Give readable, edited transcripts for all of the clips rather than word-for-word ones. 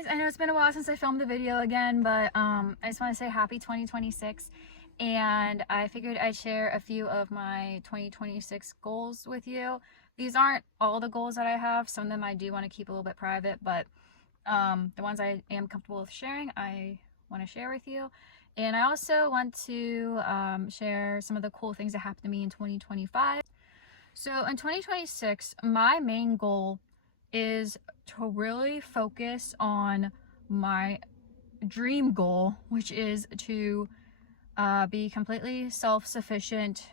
guys, I know it's been a while since I filmed the video again, but I just want to say happy 2026, and I figured I'd share a few of my 2026 goals with you. These aren't all the goals that I have. Some of them I do want to keep a little bit private, but the ones I am comfortable with sharing, I want to share with you. And I also want to share some of the cool things that happened to me in 2025. So in 2026, my main goal is to really focus on my dream goal, which is to be completely self-sufficient,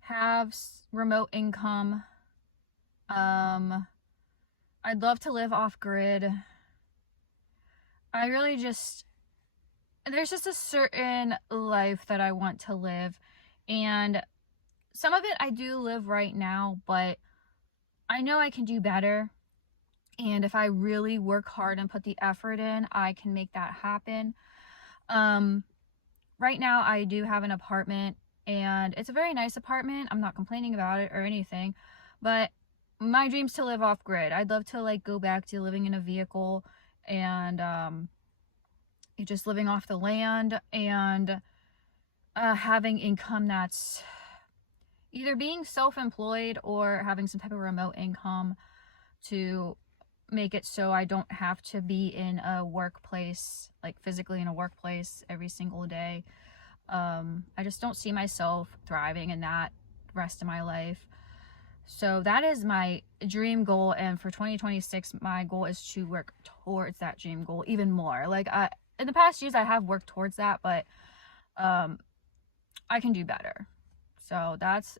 have remote income. I'd love to live off grid. I really there's just a certain life that I want to live, and some of it I do live right now, but I know I can do better. And if I really work hard and put the effort in, I can make that happen. Right now I do have an apartment, and it's a very nice apartment. I'm not complaining about it or anything, but my dream's to live off grid. I'd love to go back to living in a vehicle and just living off the land, and having income that's either being self-employed or having some type of remote income to make it so I don't have to be in a workplace, physically in a workplace every single day. I just don't see myself thriving in that the rest of my life. So that is my dream goal, and for 2026 my goal is to work towards that dream goal even more. In the past years I have worked towards that, but I can do better. So that's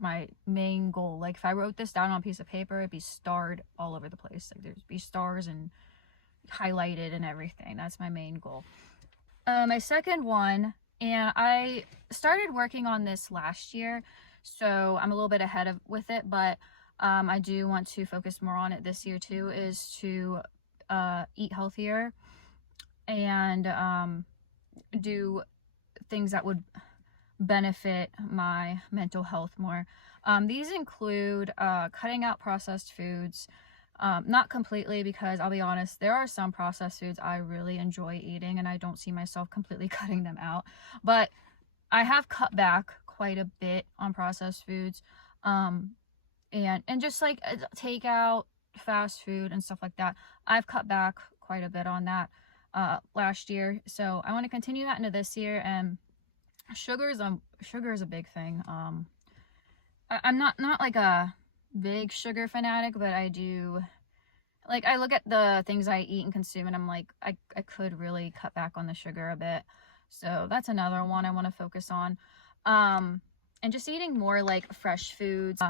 my main goal. If I wrote this down on a piece of paper, it'd be starred all over the place. There'd be stars and highlighted and everything. That's my main goal. My second one, and I started working on this last year, so I'm a little bit ahead with it, but I do want to focus more on it this year too, is to eat healthier and do things that would benefit my mental health more. These include cutting out processed foods. Not completely, because I'll be honest, there are some processed foods I really enjoy eating and I don't see myself completely cutting them out, but I have cut back quite a bit on processed foods, and just takeout, fast food and stuff like that. I've cut back quite a bit on that last year, so I want to continue that into this year. And sugar is a big thing. I'm not like a big sugar fanatic, but I do, I look at the things I eat and consume and I'm like, I could really cut back on the sugar a bit. So that's another one I want to focus on. And just eating more fresh foods,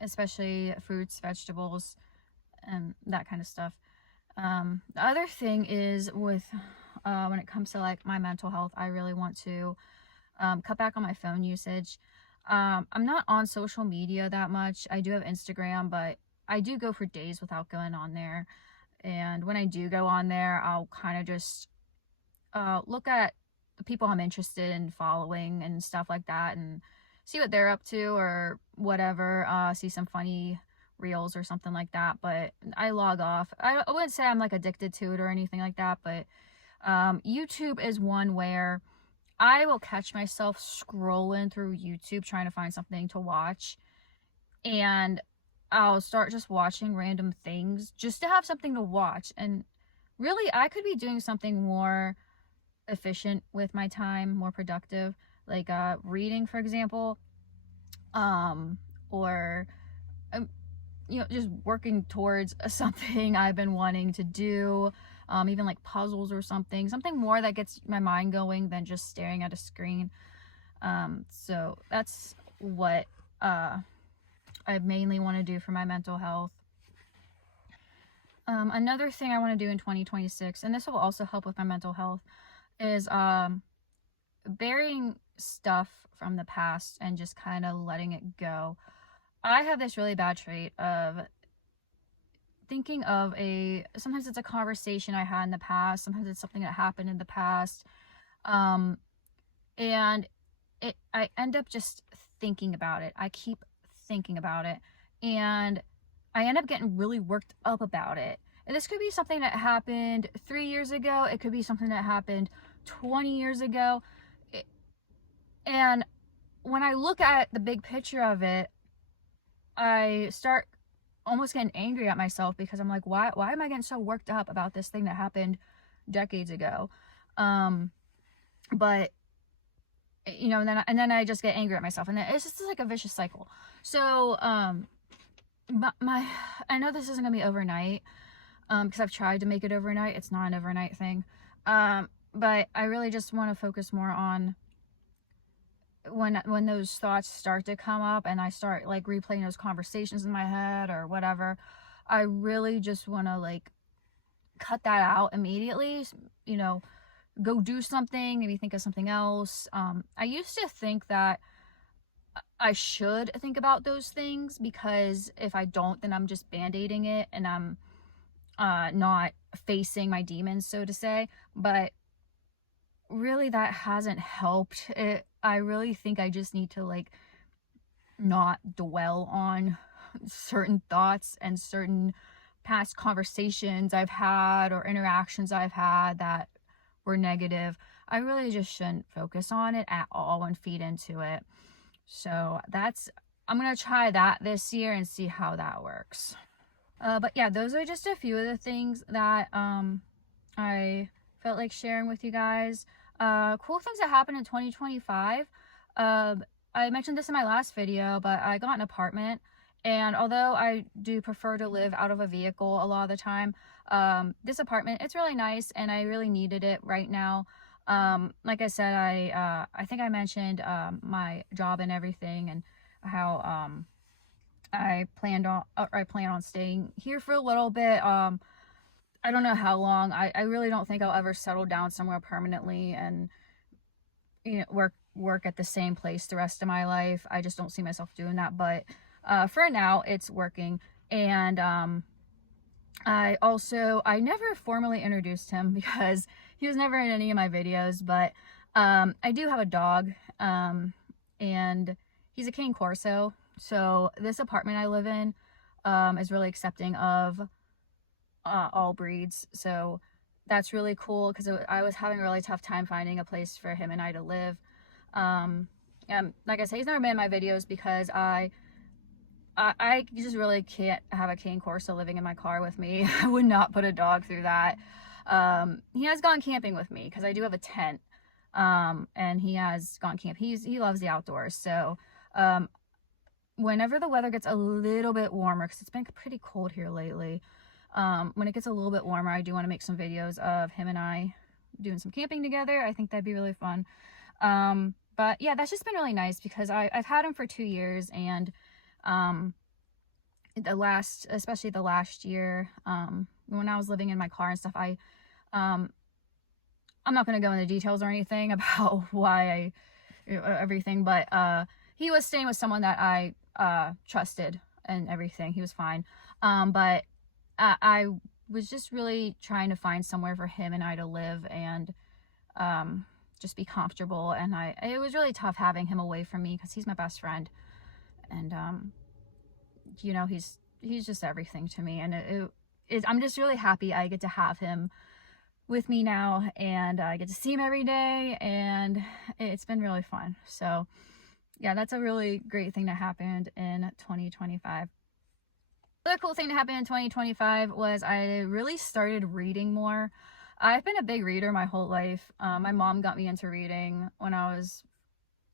especially fruits, vegetables, and that kind of stuff. The other thing is with when it comes to my mental health, I really want to cut back on my phone usage. I'm not on social media that much. I do have Instagram, but I do go for days without going on there. And when I do go on there, I'll kind of just look at the people I'm interested in following and stuff like that, and see what they're up to or whatever. See some funny reels or something like that, but I log off. I wouldn't say I'm addicted to it or anything like that, but YouTube is one where I will catch myself scrolling through YouTube trying to find something to watch, and I'll start just watching random things just to have something to watch. And really, I could be doing something more efficient with my time, more productive, reading, for example, or just working towards something I've been wanting to do, even puzzles or something more that gets my mind going than just staring at a screen. So that's what I mainly want to do for my mental health. Another thing I want to do in 2026, and this will also help with my mental health, is burying stuff from the past and just kind of letting it go. I have this really bad trait of thinking of sometimes it's a conversation I had in the past, sometimes it's something that happened in the past, and I end up just thinking about it. I keep thinking about it, and I end up getting really worked up about it. And this could be something that happened 3 years ago. It could be something that happened 20 years ago. And when I look at the big picture of it, I start almost getting angry at myself, because I'm like, why am I getting so worked up about this thing that happened decades ago? But you know, and then I just get angry at myself, and then it's just like a vicious cycle. So my I know this isn't gonna be overnight, because I've tried to make it overnight. It's not an overnight thing. But I really just want to focus more on when those thoughts start to come up and I start like replaying those conversations in my head or whatever. I really just want to like cut that out immediately, you know, go do something, maybe think of something else. I used to think that I should think about those things, because if I don't, then I'm just band-aiding it and I'm not facing my demons, so to say. But really that hasn't helped. I really think I just need to like not dwell on certain thoughts and certain past conversations I've had or interactions I've had that were negative. I really just shouldn't focus on it at all and feed into it. So I'm gonna try that this year and see how that works. But yeah, those are just a few of the things that I felt like sharing with you guys. Cool things that happened in 2025. I mentioned this in my last video, but I got an apartment, and although I do prefer to live out of a vehicle a lot of the time, this apartment, it's really nice, and I really needed it right now. Like I said, I think I mentioned my job and everything, and how I plan on staying here for a little bit. I don't know how long. I really don't think I'll ever settle down somewhere permanently and, you know, work at the same place the rest of my life. I just don't see myself doing that. But for now, it's working. And I never formally introduced him because he was never in any of my videos. But I do have a dog, and he's a Cane Corso. So this apartment I live in is really accepting of all breeds. So that's really cool, because I was having a really tough time finding a place for him and I to live. And like I say, he's never been in my videos because I just really can't have a Cane Corso living in my car with me. I would not put a dog through that. He has gone camping with me because I do have a tent, and he has gone camp. He loves the outdoors. So whenever the weather gets a little bit warmer, because it's been pretty cold here lately, when it gets a little bit warmer, I do want to make some videos of him and I doing some camping together. I think that'd be really fun. But yeah, that's just been really nice, because I've had him for 2 years, and especially the last year, when I was living in my car and stuff, I'm not going to go into details or anything about why everything, but he was staying with someone that I trusted and everything. He was fine. But I was just really trying to find somewhere for him and I to live and just be comfortable. And it was really tough having him away from me, because he's my best friend, and you know, he's just everything to me. And I'm just really happy I get to have him with me now, and I get to see him every day, and it's been really fun. So yeah, that's a really great thing that happened in 2025. Another cool thing that happened in 2025 was I really started reading more. I've been a big reader my whole life. My mom got me into reading when I was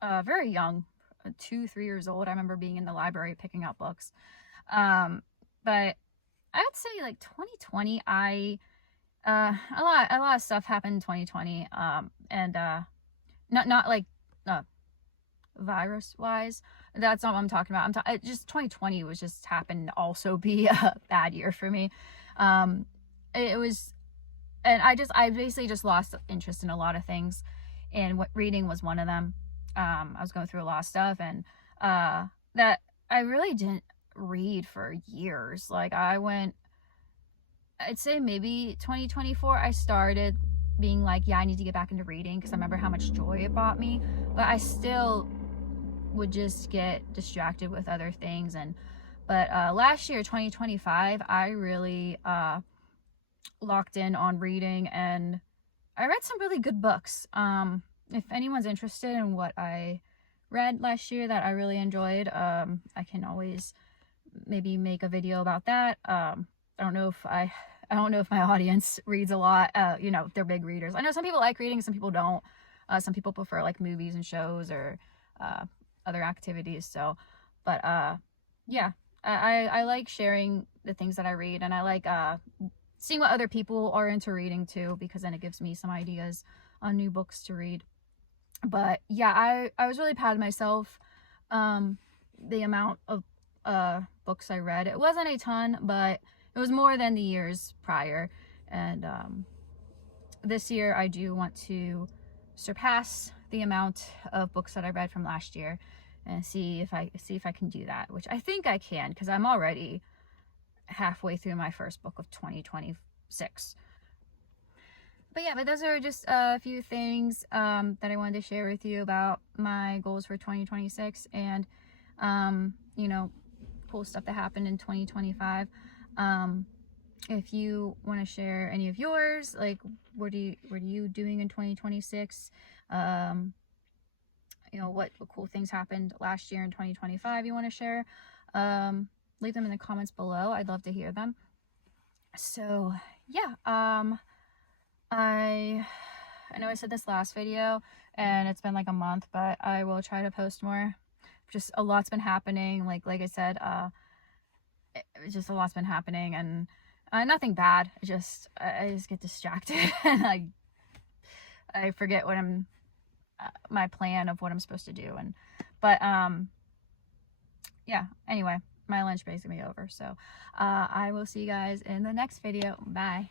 very young, 2-3 years old. I remember being in the library picking out books. But I'd say like 2020, a lot of stuff happened in 2020. And not like virus wise. That's not what I'm talking about. Just 2020 was just happened to also be a bad year for me. It was, and I basically just lost interest in a lot of things, and what reading was one of them. I was going through a lot of stuff, and that I really didn't read for years. Like I'd say maybe 2024, I started being like, yeah, I need to get back into reading, because I remember how much joy it brought me, but I still would just get distracted with other things. And But last year, 2025, I really locked in on reading, and I read some really good books. If anyone's interested in what I read last year that I really enjoyed, I can always maybe make a video about that. I don't know if my audience reads a lot. You know, they're big readers. I know some people like reading, some people don't. Some people prefer like movies and shows or other activities. So, but yeah, I like sharing the things that I read, and I like seeing what other people are into reading too, because then it gives me some ideas on new books to read. But yeah, I was really proud of myself. The amount of books I read, it wasn't a ton, but it was more than the years prior. And this year I do want to surpass the amount of books that I read from last year, and see if I can do that, which I think I can, because I'm already halfway through my first book of 2026. But yeah, but those are just a few things that I wanted to share with you about my goals for 2026, and you know, cool stuff that happened in 2025. If you want to share any of yours, like what are you doing in 2026? You know, what cool things happened last year in 2025 you want to share? Leave them in the comments below. I'd love to hear them. So yeah, I know I said this last video and it's been like a month, but I will try to post more. Just a lot's been happening. Like I said, just a lot's been happening, and nothing bad. I just get distracted and I forget what my plan of what I'm supposed to do. But yeah, anyway, my lunch break's gonna be over, so I will see you guys in the next video. Bye.